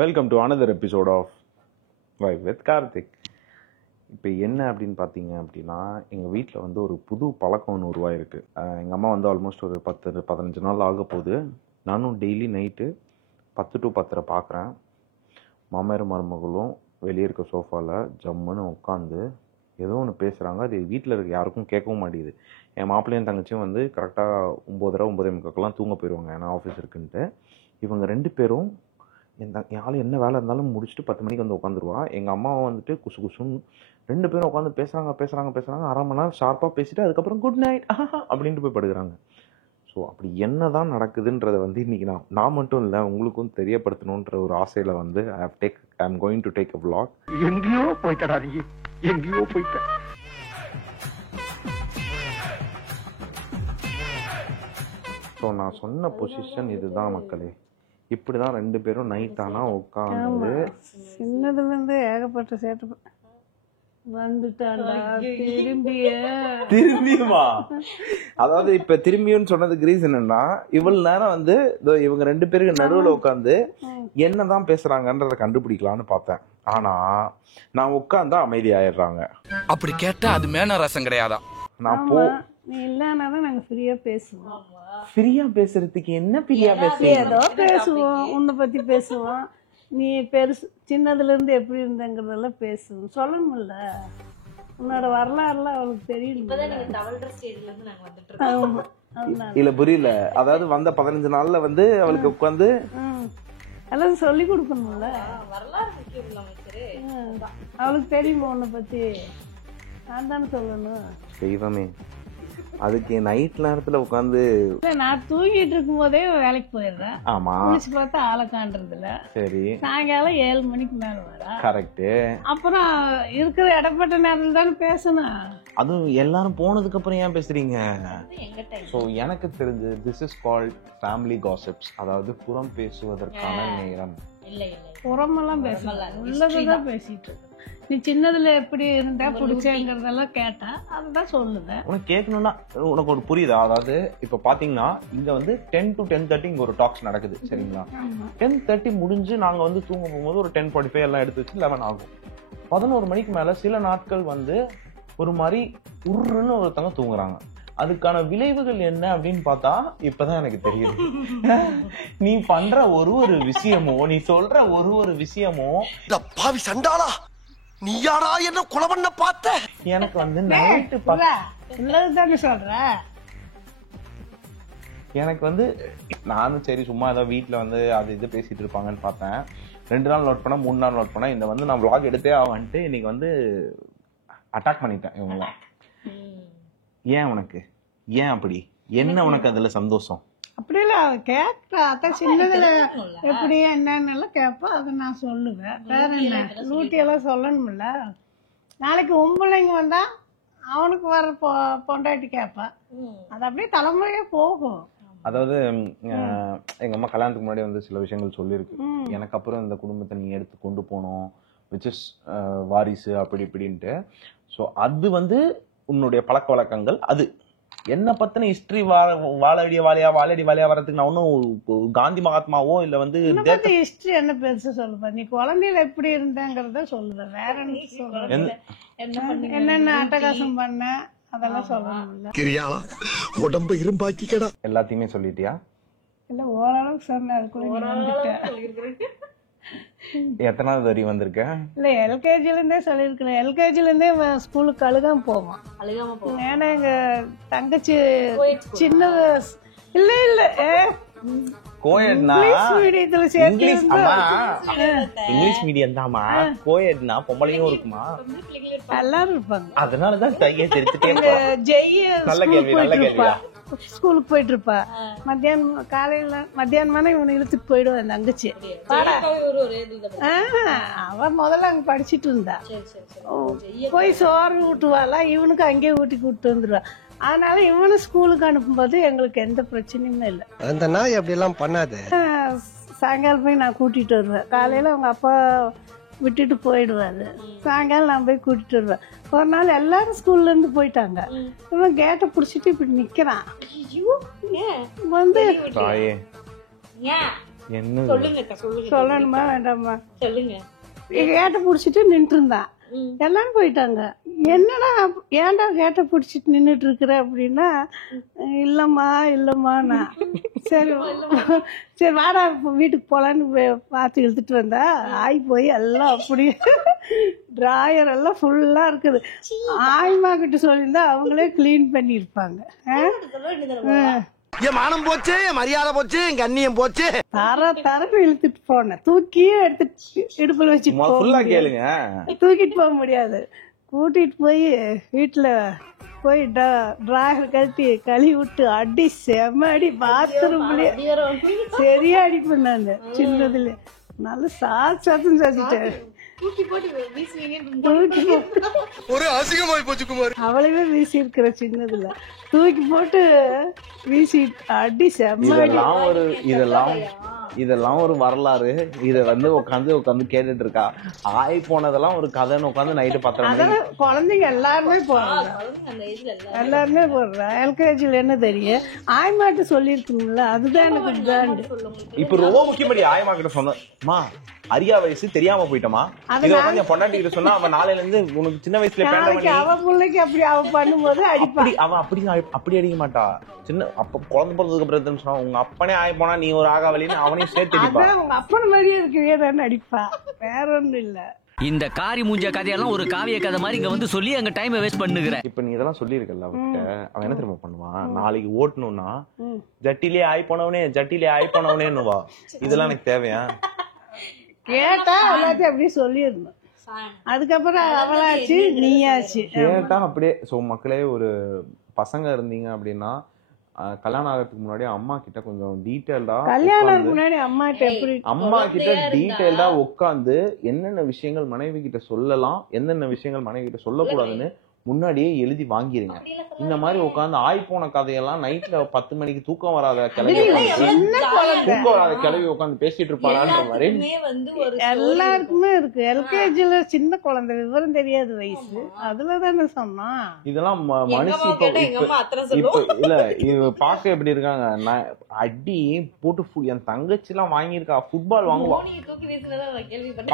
Welcome to another episode of vibe with Karthik. இப்போ என்ன அப்படின்னு பார்த்தீங்க அப்படின்னா, எங்கள் வீட்டில் வந்து ஒரு புது பழக்கம் ஒன்று உருவாயிருக்கு. எங்கள் அம்மா வந்து ஆல்மோஸ்ட் ஒரு 10-15 நாள் ஆக போகுது. நானும் டெய்லி நைட்டு 10 to 10:30 பார்க்குறேன். மாமியார் மருமகளும் வெளியே இருக்க சோஃபாவில் ஜம்முன்னு உட்காந்து ஏதோ ஒன்று பேசுகிறாங்க. அது வீட்டில் இருக்க யாருக்கும் கேட்கவும் மாட்டேங்குது. என் மாப்பிள்ளையும் தங்கச்சியும் வந்து கரெக்டாக 9:30-9:45 தூங்க போயிடுவாங்க, ஏன்னா ஆஃபீஸ் இருக்குன்ட்டு. இவங்க 2 பேரும் என் ஆள் என்ன வேலை இருந்தாலும் முடிச்சுட்டு 10 மணிக்கு வந்து உட்காந்துருவா. எங்கள் அம்மாவை வந்துட்டு குசு குசுன்னு 2 பேரும் உட்காந்து பேசுகிறாங்க. அரை மணி நேரம் ஷார்ப்பாக பேசிட்டு அதுக்கப்புறம் குட் நைட் அப்படின்ட்டு போய் படுக்கிறாங்க. ஸோ அப்படி என்ன தான் நடக்குதுன்றதை வந்து இன்றைக்கி நான் மட்டும் இல்லை, உங்களுக்கும் தெரியப்படுத்தணுன்ற ஒரு ஆசையில் வந்து I am going to take a vlog. எங்கேயோ போயிட்டடா நீ, எங்கேயோ போயிட்ட. ஸோ நான் சொன்ன பொசிஷன் இதுதான் மக்களே. இப்படி தான் 2 பேரும் நைட் ஆனால் உட்காந்து சின்னதுலேருந்து ஏகப்பட்ட சேட்டை வந்துட்டாண்டா திரும்பியுமா. அதாவது இப்ப திரும்பியும் சொன்னதுக்கு ரீசன் என்னன்னா, இவ்வளவு நேரம் வந்து இவங்க 2 பேருக்கு நடுவுல உட்காந்து என்னதான் பேசுறாங்கன்றத கண்டுபிடிக்கலான்னு பார்த்தேன். ஆனா நான் உட்கார்ந்தா அமைதி ஆயிடுறாங்க. அப்படி கேட்டா அது மேன ரசம் கிடையாதா. நான் நீ இல்லைனாதான் நாங்க ஃப்ரீயா பேசுவோம். ஃப்ரீயா பேசுறதுக்கு என்ன ஃப்ரீயா பேசுறீங்க? ஏதோ பேசுவோம், உன்னை பத்தி பேசுவோம், நீ பெருசு சின்னதுல இருந்து எப்படி இருந்தங்கிறதெல்லாம் பேசுவோம். சொல்லணும்ல, உன்னோட வரலாறுலாம் அவளுக்கு தெரியல. இல்ல புரியல. அதாவது வந்த 15 நாள்ல வந்து அவளுக்கு உட்காந்து எல்லாம் சொல்லி கொடுக்கணும்ல. அவளுக்கு தெரியுமா உன்னை பத்தி? நான் தானே சொல்லணும். தெய்வமே, அதுக்கு நைட் நேரத்துல உட்காந்து நான் தூங்கிட்டு இருக்கும் போதே வேலைக்கு போயிடுறேன். ஆமா, குளிச்சு பார்த்தா ஆளை காண்றதுல. சரி, சாயங்காலம் 7 மணிக்கு மேல வர. கரெக்ட். அப்புறம் இருக்கிற இடப்பட்ட நேரத்துல தானே பேசணும். அதுவும் எல்லாரும் போனதுக்கு அப்புறம் ஏன் பேசுறீங்க? ஸோ எனக்கு தெரிஞ்சு this is called family gossips, அதாவது புறம் பேசுவதற்கான நேரம். புறமெல்லாம் பேசல, உள்ளதுதான் பேசிட்டு இருக்கு. நீ சின்னதுல எப்படி இருந்தா பிடிச்சேங்கிறதெல்லாம் கேட்டா அதுதான் சொல்லுவேன். உனக்கு கேட்கணும்னா உனக்கு ஒரு புரியுதா? அதாவது இப்ப பாத்தீங்கன்னா இங்க வந்து 10 to 10:30 இங்க ஒரு டாக்ஸ் நடக்குது, சரிங்களா? 10:30 முடிஞ்சு நாங்க வந்து தூங்க போகும்போது ஒரு 10:45 எல்லாம் எடுத்து வச்சு 11 ஆகும். 11 மணிக்கு மேல சில நாட்கள் வந்து ஒரு மாதிரி உருன்னு ஒருத்தவங்க தூங்குறாங்க. அதுக்கான விளைவுகள் என்ன அப்படின்னு பார்த்தா இப்பதான் எனக்கு தெரியுது. நீ பண்ற ஒரு விஷயமோ, நீ சொல்ற ஒரு விஷயமோ, பாவி சண்டாளா, நீ யாரா என்ன கொலை பண்ண பார்த்த? எனக்கு வந்து நைட்டு உள்ளதுதானே சொல்ற. எனக்கு வந்து நானும் சரி சும்மா ஏதோ வீட்டுல வந்து அது இது பேசிட்டு இருப்பாங்கன்னு பார்த்தேன். 2 நாள் நோட் பண்ண, 3 நாள் நோட் பண்ண, இந்த வந்து நான் vlog எடுத்தே ஆகன்ட்டு இன்னைக்கு வந்து அட்டாக் பண்ணிட்டேன் இவங்களாம். ஏன் உனக்கு ஏன் அப்படி என்ன உனக்கு அதுல சந்தோஷம்? அப்படி இல்ல, அவ கேட்கா அதான் சின்னதுல எப்படி என்னன்னு கேட்பா, அதை நான் சொல்லுவேன். வேற என்ன லூட்டி எல்லாம் சொல்லணும்ல. நாளைக்கு உம்பிள்ளைங்க வந்தா அவனுக்கு வர பொண்டாட்டி கேட்பா, அது அப்படியே தலைமுறையே போகும். அதாவது எங்க அம்மா கல்யாணத்துக்கு முன்னாடி வந்து சில விஷயங்கள் சொல்லியிருக்கு. எனக்கு அப்புறம் இந்த குடும்பத்தை நீ எடுத்து கொண்டு போனோம், விச் இஸ் வாரிசு அப்படி இப்படின்ட்டு. ஸோ அது வந்து உன்னுடைய பழக்க வழக்கங்கள். அது என்ன பத்தின ஹிஸ்டரி வாழடி வாழையா வர்றதுக்கு நான் ஒன்னும் காந்தி மகாத்மாவோ இல்ல வந்து ஹிஸ்டரி என்ன பெருசு சொல்லுப்பா. நீ குழந்தையில எப்படி இருந்தேங்கிறத சொல்லுவேன். வேற என்னென்ன அட்டகாசம் பண்ண அதெல்லாம் சொல்லணும்ல. உடம்பு இரும்பாக்கிக்கடா. எல்லாத்தையுமே சொல்லிட்டியா? இல்ல ஓரளவுக்கு சொன்ன, அதுக்குள்ள வந்துட்டேன். எத்தனாவது வரி வந்திருக்க? இல்ல எல்கேஜில இருந்தே சொல்லிருக்கிறேன். எல்கேஜில இருந்தே ஸ்கூலுக்கு அழுகாம போவான். ஏன்னா எங்க தங்கச்சி சின்ன இல்ல கோயட்னா மீடியத்துல சேர்த்து இங்கிலீஷ் மீடியம் தாமா. கோயட்னா பொம்பளையும் இருக்குமா? எல்லாரும் இருப்பாங்க. அதனாலதான் கையை தெரிச்சுட்டே நல்ல கேள்வியா ஸ்கூலுக்கு போயிட்டு இருப்பா. மத்தியானமான இவனை இழுத்துட்டு போயிடுவான் தங்கச்சி. அவ முதல்ல அங்க படிச்சுட்டு இருந்தா. போய் சோறு ஊட்டுவாளா, இவனுக்கு அங்கேயே ஊட்டி கூட்டு வந்துருவா. அதனால இவனு ஸ்கூலுக்கு அனுப்பும்போது எங்களுக்கு எந்த பிரச்சனையுமே இல்லை. அந்த நாய் அப்படி எல்லாம் பண்ணாது. சாயங்காலம் போய் நான் கூட்டிட்டு வருவேன். காலையில அவங்க அப்பா விட்டுட்டு போயிடுவாரு. சாயங்காலம் நான் போய் கூட்டிட்டு வருவேன். ஒரு நாள் எல்லாரும் ஸ்கூல்ல இருந்து போயிட்டாங்க. இவன் கேட்டை புடிச்சிட்டு இப்படி நிக்கிறான். வந்து என்ன சொல்லணுமா வேண்டாமா? சொல்லுங்க. கேட்டை பிடிச்சிட்டு நின்றுட்டு இருந்தான். எல்லாரும் போயிட்டாங்க. என்னடா ஏன்டா கேட்டை பிடிச்சிட்டு நின்றுட்டு இருக்கிற அப்படின்னா, இல்லம்மாண்ணா. சரி சரி வாடா வீட்டுக்கு போலான்னு பார்த்து இழுத்துட்டு வந்தா ஆய் போய் எல்லாம் அப்படி டிராயர் எல்லாம் ஃபுல்லா இருக்குது. ஆய்மா கிட்ட சொல்லியிருந்தா அவங்களே கிளீன் பண்ணியிருப்பாங்க. என் மானம் போச்சு, என் மரியாதை போச்சு, என் கண்ணியம் போச்சு. தரப்பு இழுத்துட்டு போனேன். தூக்கியே எடுத்துட்டு இடுப்புல வச்சுட்டு கேளுங்க, தூக்கிட்டு போக முடியாது. கூட்டிட்டு போய் வீட்டுல போய் டிராயர் கழட்டி கழுவி விட்டு அடி செம அடி. பாத்ரூம்லயே சரியா அடிப்பேன் நான் சின்னதுல. நல்ல சாத்தம் சாத்திட்டேன். ஒரு அசிங்கமாய் போச்சு குமார். அவளையே வீசி இருக்கிற சின்னதுல தூக்கி போட்டு வீசி அடி செம்ம அடி. இதெல்லாம் ஒரு வரலாறு. இத வந்து உட்காந்து கேட்டுட்டு இருக்கா. ஆய் போனதெல்லாம் ஒரு கதைன்னு உட்காந்து நைட்டு 10 மணிக்கு குழந்தைங்க எல்லாருமே போறாங்க. எல்லாருமே போடுறா. எல்கேஜில என்ன தெரியும், ஆய்மாட்டு சொல்லிருக்குங்களா, அதுதான் எனக்கு பிராண்டு. இப்ப ரொம்ப முக்கியப்படி ஆயமா கிட்ட சொன்னா அரியா வயசு தெரியாம போயிட்டோமா, இத வந்து என் பொண்டாட்டி கிட்ட சொன்னா அவன் நாளையில இருந்து உனக்கு சின்ன வயசுல அவ பிள்ளைக்கு அப்படி அவ பண்ணும்போது அடிப்பா. அவன் அப்படி அடிக்க மாட்டா. சின்ன அப்ப குழந்தை பிறந்ததுக்கு அப்புறம் சொன்னா உங்க அப்பனே ஆய் போனா நீ ஒரு ஆகாவலின்னு அவனையும் சேர்த்து அடிப்பா. உங்க அப்பன மாதிரியே இருக்கிறேன்னு அடிப்பா, வேற ஒண்ணும் இல்ல. இந்த காரி மூஞ்ச கதையெல்லாம் ஒரு காவிய கதை மாதிரி இங்க வந்து சொல்லி அங்க டைம் வேஸ்ட் பண்ணுகிற. இப்ப நீ இதெல்லாம் சொல்லிருக்கல அவன்கிட்ட, அவன் என்ன தெரியுமா பண்ணுவான், நாளைக்கு ஓட்டணும்னா ஜட்டிலே ஆய் போனவனேன்னுவா. இதெல்லாம் எனக்கு தேவையா? கேட்டா எல்லாத்தையும் அப்படியே சொல்லிடணும். அதுக்கப்புறம் அவளாச்சு நீயாச்சு கேட்டா அப்படியே. சோ மக்களே, ஒரு பசங்க இருந்தீங்க அப்படின்னா கல்யாணம் ஆகிறதுக்கு முன்னாடி அம்மா கிட்ட கொஞ்சம் டீடைல்டா, கல்யாணம் முன்னாடி அம்மா கிட்ட டீடைல்டா உட்காந்து என்னென்ன விஷயங்கள் மனைவி கிட்ட சொல்லலாம், என்னென்ன விஷயங்கள் மனைவி கிட்ட சொல்லக்கூடாதுன்னு முன்னாடியே எழுதி வாங்கிருங்க. இந்த மாதிரி உட்காந்து ஆய் போன கதையெல்லாம் நைட்ல 10 மணிக்கு தூக்கம் வராத கிளவி உட்காந்து பேசிட்டு இருப்பாளான்ற மாதிரி எல்லாருக்குமே இருக்கு. எல்கேஜில சின்ன குழந்தை விவரம் தெரியாத வயசு, அதுலதானே சொன்னா. இதெல்லாம் மனுஷி இப்ப இல்ல இது பாக்க எப்படி இருக்காங்க, அடி போட்டு என் தங்கச்சி எல்லாம் வாங்கியிருக்கா, ஃபுட்பால் வாங்குவா,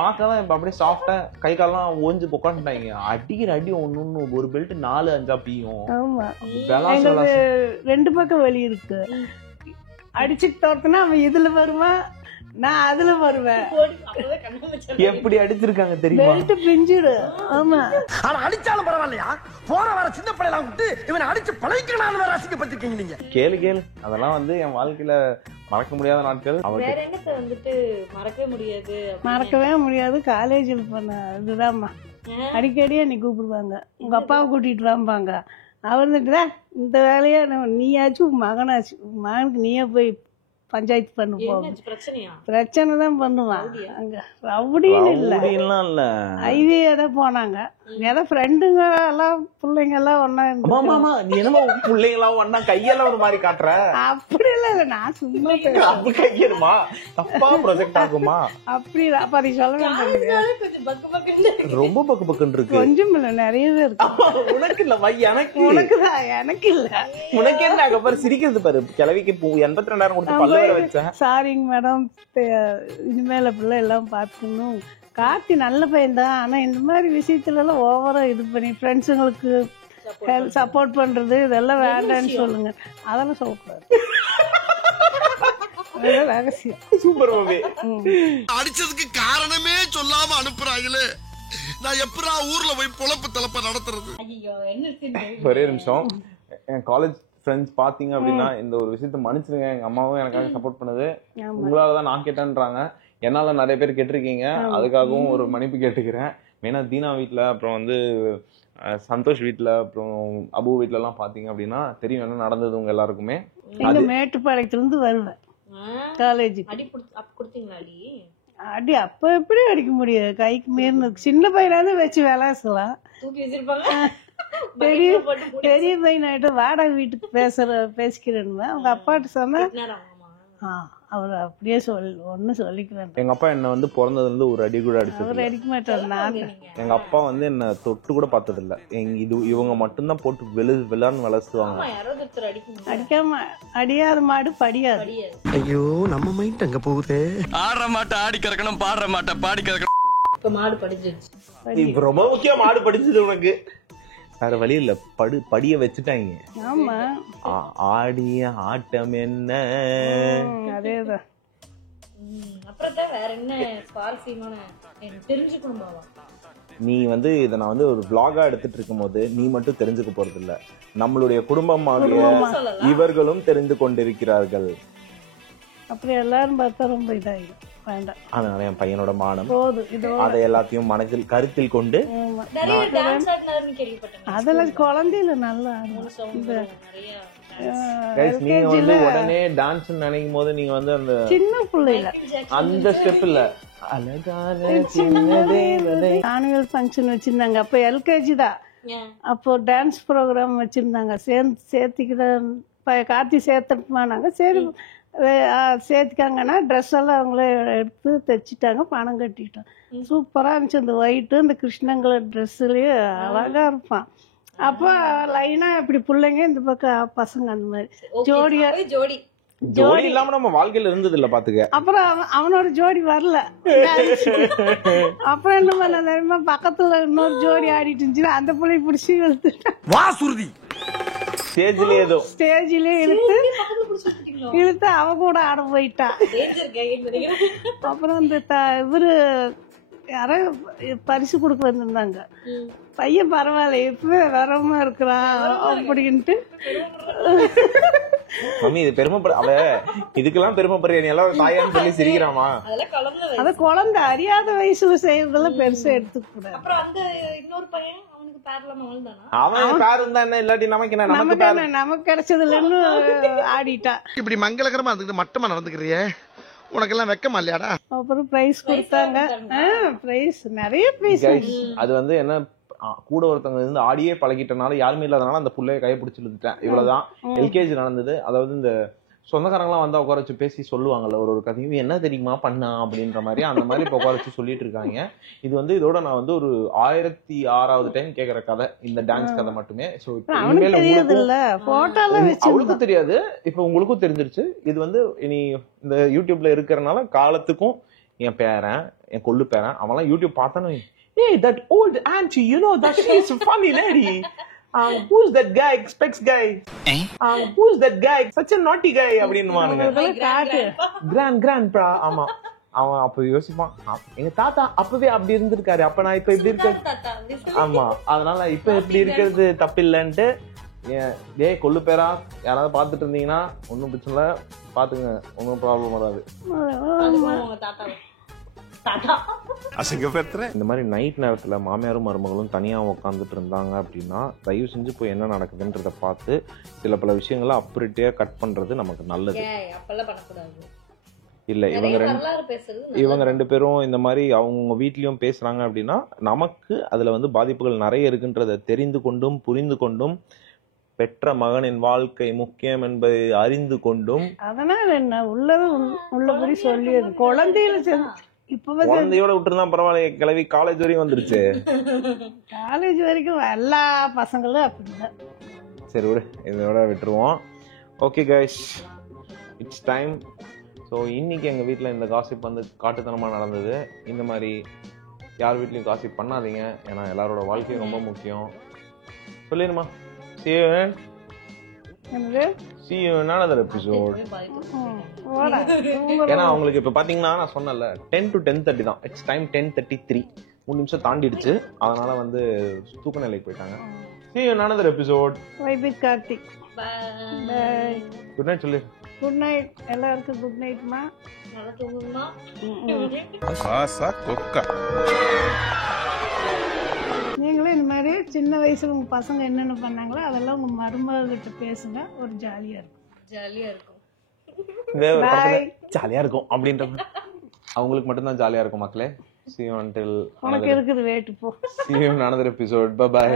பாக்கதான் இப்ப அப்படியே சாஃப்டா கை காலெல்லாம் ஓஞ்சு உட்காந்துட்டாங்க. அடிக்கிற அடி ஒண்ணு ஒரு பெல்ட் 4-5 பீயும். ஆமா, எங்களுக்கு 2 பக்கம் வலி இருக்கு. அடிச்சுட்டு தோர்த்தனா அவன் இதுல வருவான், நான் அதுல வருவேன். எப்படி அடிச்சிருக்காங்க தெரியுமா? பெல்ட் பிஞ்சிடு. ஆமா, ஆனா அடிச்சாலும் பரவாயில்லையா, போற வர சின்ன பிள்ளைலாம் விட்டு இவனை அடிச்சு பழகிக்கணும் வேற அசிங்கப்பட்டிருக்கீங்க நீங்க. கேளு அதெல்லாம் வந்து என் வாழ்க்கையில மறக்க முடியாத நாட்கள். மறக்கவே முடியாது. காலேஜில் பண்ண இதுதான்மா. அடிக்கடி நீ கூப்பிடுவாங்க, உங்க அப்பாவை கூட்டிட்டு வாம்பாங்க. அவர்கிட்ட இந்த வேலையா நீயாச்சும் உன் மகனாச்சு, உன் மகனுக்கு நீயே போய் பஞ்சாயத்து பண்ணுவோம். பிரச்சனை தான் பண்ணுவான். அங்க ரவுடின்னு இல்ல, ஐவியோட போனாங்க. ஏதோ ஃப்ரெண்டுங்க எல்லாம் பிள்ளைங்க எல்லாம் ஒன்னா நீ என்னமா பிள்ளைங்களாம் ஒன்னா கையெல்லாம் ஒரு மாதிரி காட்டுற? அப்படி இல்ல, நான் சும்மா கையமா தப்பா ப்ரொஜெக்ட் ஆகுமா? அப்படி அப்ப நீ சொல்ல வேண்டாம். ரொம்ப பக்கு இருக்கு. கொஞ்சம் இல்ல, நிறையவே இருக்கு. உனக்கு இல்ல வை, உனக்குதான், எனக்கு இல்ல. உனக்கு என்ன அங்க பாரு சிரிக்கிறது பாரு. கிழவிக்கு 82,000 கொடுத்து பல்ல வேற வச்சேன். சாரிங்க மேடம், இனிமேல பிள்ளை எல்லாம் பாத்துக்கணும். கார்த்தி நல்ல பையன் தான், ஆனா இந்த மாதிரி விஷயத்துல எல்லாம் ஓவரா இது பண்ணி ஃப்ரெண்ட்ஸுங்களுக்கு சப்போர்ட் பண்றது இதெல்லாம் வேண்டான்னு சொல்லுங்க. அதெல்லாம் சொல்லக்கூடாது, ரகசியம். சூப்பர் மாமி. அடிச்சதுக்கு காரணமே சொல்லாம அனுப்புறாங்களே, நான் எப்படா ஊர்ல போய் பொழப்பு தலப்ப நடத்துறது? ஒரே நிமிஷம். என் காலேஜ் ஃப்ரெண்ட்ஸ் பாத்தீங்க அப்படின்னா இந்த ஒரு விஷயத்த மன்னிச்சிருங்க. எங்க அம்மாவும் எனக்காக சப்போர்ட் பண்ணது உங்களாலதான் நான் கேட்டேன்றாங்க. என்னால நிறைய பேர் கேட்டிருக்கீங்க, அதுக்காகவும் ஒரு மன்னிப்பு கேட்டுக்கிறேன். மெயினா தீனா வீட்டுல, அப்புறம் வந்து சந்தோஷ் வீட்டுல, அப்புறம் அபு வீட்டுல எல்லாம் பாத்தீங்க அப்படின்னா தெரியும் என்ன நடந்தது உங்க எல்லாருக்குமே. மேட்டுப்பாளையத்துல இருந்து வருவேன் காலேஜ். அடி அப்ப எப்படி அடிக்க முடியாது, கைக்கு மீறினது. சின்ன பையனாவது வச்சு விளாசலாம். பெரிய பையனாயிட்ட வாடகை வீட்டுக்கு பேசிக்கிறேன்னு அவங்க அப்பாட்ட சொன்னா அவர் அப்படியே ஒன்றும் சொல்லிக்கிறேன். எங்க அப்பா என்ன வந்து பிறந்ததுல இருந்து ஒரு அடி கூட அடிச்சது அவர் அடிக்க மாட்டார். நான் எங்க அப்பா வந்து என்ன தொட்டு கூட பார்த்தது இல்ல. இவங்க மட்டும்தான் போட்டு விளான்னு வளர்த்துவாங்க. அடிக்காம அடியாத மாடு படியாது. ஐயோ நம்ம மைண்ட் அங்க போகுது. ஆடுற மாட்டை ஆடி கறக்கணும், பாடுற மாட்டை பாடி கறக்கணும். மாடு படிச்சிருச்சு. இப்ப ரொம்ப முக்கியம் மாடு படிச்சது உனக்கு. வேற வழி இல்ல, படிய வச்சுட்டாங்க. ஆமா, ஆடிய ஆட்டம் என்ன. அதேதான். அப்புறம் தான் வேற என்ன சுவாரஸ்யமான தெரிஞ்சுக்கணுமாவா? நீ வந்து இதை நான் வந்து ஒரு vlog-ஆ எடுத்துட்டு இருக்கும் போது நீ மட்டும் தெரிஞ்சுக்க போறது இல்ல, நம்மளுடைய குடும்பமாகிய இவர்களும் தெரிந்து கொண்டிருக்கிறார்கள். அப்படி எல்லாரும் பார்த்தா ரொம்ப இதாயிடும். வேண்டாம். அதனால என் பையனோட மானம் போதும். அதை எல்லாத்தையும் மனதில் கருத்தில் கொண்டு அதெல்லாம் குழந்தையில நல்லா நீங்க வந்து உடனே டான்ஸ் நினைக்கும் போது நீங்க வந்து அந்த சின்ன பிள்ளைல அந்த ஸ்டெப் இல்ல, ஆனுவல் ஃபங்க்ஷன் வச்சிருந்தாங்க. அப்ப எல்கேஜி தான். அப்போ டான்ஸ் ப்ரோக்ராம் வச்சிருந்தாங்க. சேர்த்திக்கிற கார்த்தி சேர்த்துமானாங்க. சரி சேர்த்துக்காங்கன்னா ட்ரெஸ் எல்லாம் அவங்களே எடுத்து தைச்சிட்டாங்க. பணம் கட்டிட்டோம். சூப்பராக இருந்துச்சு. அந்த ஒயிட்டு இந்த கிருஷ்ணங்கள ட்ரெஸ்ஸுலேயே அழகா இருப்பான். அப்போ லைனா இப்படி பிள்ளைங்க, இந்த பக்கம் பசங்க, அந்த மாதிரி ஜோடியா ஜோடி இல்லாம நம்ம வாழ்க்கையில இருந்தது இல்ல பாத்துக்க. அப்புறம் அவனோட ஜோடி வரல. அப்புறம் என்ன பண்ண தெரியுமா, பக்கத்துல இன்னொரு ஜோடி ஆடிட்டு இருந்துச்சு. அந்த பிள்ளை பிடிச்சி இழுத்துட்டான். ஸ்டேஜ்லயே இழுத்து அவ கூட ஆட போயிட்டான். அப்புறம் இந்த இவரு யாரோ பரிசு கொடுக்க வந்திருந்தாங்க. பையன் பரவாயில்ல, இப்பவே வரமா இருக்கிறான் அப்படின்ட்டு. மம்மி இது பெருமைப்பட, அவ இதுக்கெல்லாம் பெருமைப்படுற நீ எல்லாம் தாயான்னு சொல்லி சிரிக்கிறாமா? அத குழந்தை அறியாத வயசுல செய்யறதெல்லாம் பெருசா எடுத்துக்க கூடாது. அவன் பேர் இருந்தா என்ன, இல்லாட்டி நமக்கு கிடைச்சதுலன்னு ஆடிட்டான். இப்படி மங்களகரமா இருந்துக்கிட்டு மட்டமா நடந்துக்கிறியே, உனக்கெல்லாம் வெக்கமா இல்லையாடா? அப்புறம் பிரைஸ் கொடுத்தாங்க. பிரைஸ் நிறைய பிரைஸ். அது வந்து என்ன, கூட ஒருத்தவங்க இருந்து ஆடியே பழகிட்டனால யாருமே இல்லாதனால அந்த புள்ளைய கையை பிடிச்சி இழுத்துட்டேன். இவ்வளவுதான் எல்கேஜி நடந்தது. அதாவது இந்த சொந்தக்காரங்களாம் வந்து உட்கார வச்சு பேசி சொல்லுவாங்கல்ல ஒரு கதையும், என்ன தெரியுமா பண்ணா அப்படின்ற மாதிரி, அந்த மாதிரி இப்ப உட்கார வச்சு சொல்லிட்டு இருக்காங்க. இது வந்து இதோட நான் வந்து ஒரு 1006வது டைம் கேக்குற கதை, இந்த டான்ஸ் கதை மட்டுமே. சோ அவளுக்கும் தெரியாது, இப்ப உங்களுக்கும் தெரிஞ்சிருச்சு. இது வந்து இனி இந்த யூடியூப்ல இருக்கிறனால காலத்துக்கும் என் பேரன், என் கொள்ளு பேரன், அவன்லாம் YouTube பார்த்தானு, hey that old auntie, you know that she is a funny lady, who's that guy, specs guy, who's that guy, such a naughty guy அப்படின்னுவானுங்க. grandpa. ஆமா, அவன் அப்ப யோசிப்பான், எங்க தாத்தா அப்பவே அப்படி இருந்திருக்காரு, அப்ப நான் இப்ப இப்படி இருக்கேன். ஆமா, அதனால இப்ப எப்படி இருக்கிறது தப்பில்லைன்ட்டு. டேய் கொள்ளு பேரா, யாராவது பாத்துட்டு இருந்தீங்கன்னா ஒன்னும் பிரச்சனை இல்ல, பாத்துங்க, ஒன்னும் ப்ராப்ளம் வராது. இந்த மாதிரி நைட் நேரத்துல மாமியாரும் மருமகளும் தனியா உட்காந்துட்டு இருந்தாங்க அப்படின்னா தயவு செஞ்சு போய் என்ன நடக்குதுன்றத பார்த்து சில பல விஷயங்களை அப்ரிட்டியா கட் பண்றது நமக்கு நல்லது. இல்ல இவங்க ரெண்டு பேரும் இந்த மாதிரி அவங்க வீட்லயும் பேசுறாங்க அப்படின்னா நமக்கு அதுல வந்து பாதிப்புகள் நிறைய இருக்குன்றத தெரிந்து கொண்டும் புரிந்து கொண்டும், பெற்ற மகனின் வாழ்க்கை முக்கியம் என்பதை அறிந்து கொண்டும், அதனால என்ன உள்ளபடி சொல்லி குழந்தையில குழந்தையோட விட்டுருந்தா பரவாயில்ல, கிளவி காலேஜ் வரையும் வந்துருச்சு. காலேஜ் வரைக்கும் எல்லா பசங்களும் அப்படிதான். சரி விடு, இதோட விட்டுருவோம். Okay guys, it's time. So இன்னைக்கு எங்கள் வீட்டில் இந்த காசிப் வந்து காட்டுத்தனமாக நடந்தது. இந்த மாதிரி யார் வீட்லையும் காசிப் பண்ணாதீங்க, ஏன்னா எல்லாரோட வாழ்க்கையும் ரொம்ப முக்கியம். சொல்லிடுமா, see you in another episode. ஏன்னா அவங்களுக்கு இப்ப பாத்தீங்கன்னா நான் சொன்னல 10 to 10:30 தான். It's time 10:33. 3 நிமிஷம் தாண்டிடுச்சு. அதனால வந்து தூக்க நிலைக்கு போயிட்டாங்க. see you in another episode. Bye bye Karthik. Bye. Good night சொல்லு. Good night. எல்லாருக்கும் good night மா. நல்லா தூங்குமா. ஆசா கொக்கா. நீங்களும் இந்த மாதிரி சின்ன வயசுல உங்க பசங்க என்னென்ன பண்ணாங்களோ அதெல்லாம் உங்க மருமகிட்ட பேசுங்க, ஒரு ஜாலியா இருக்கும். ஜாலியா இருக்கும் அப்படின்ற அவங்களுக்கு மட்டும்தான் ஜாலியா இருக்கும் மக்களே. See you until உனக்கு இருக்குது, வேட்டு போ. See you in another episode. Bye bye.